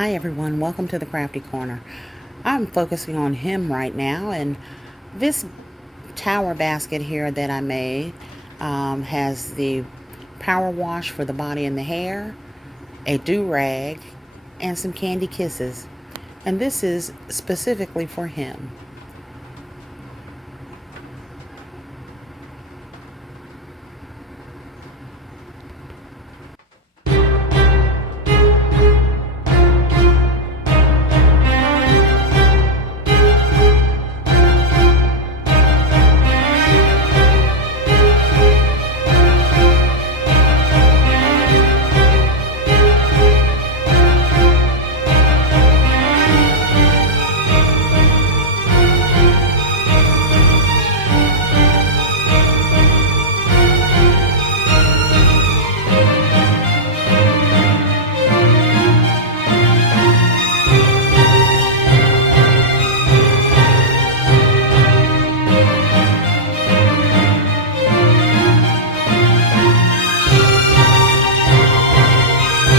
Hi everyone, welcome to the Crafty Corner. I'm focusing on him right now, and this tower basket here that I made has the power wash for the body and the hair, a do-rag, and some candy kisses. And this is specifically for him.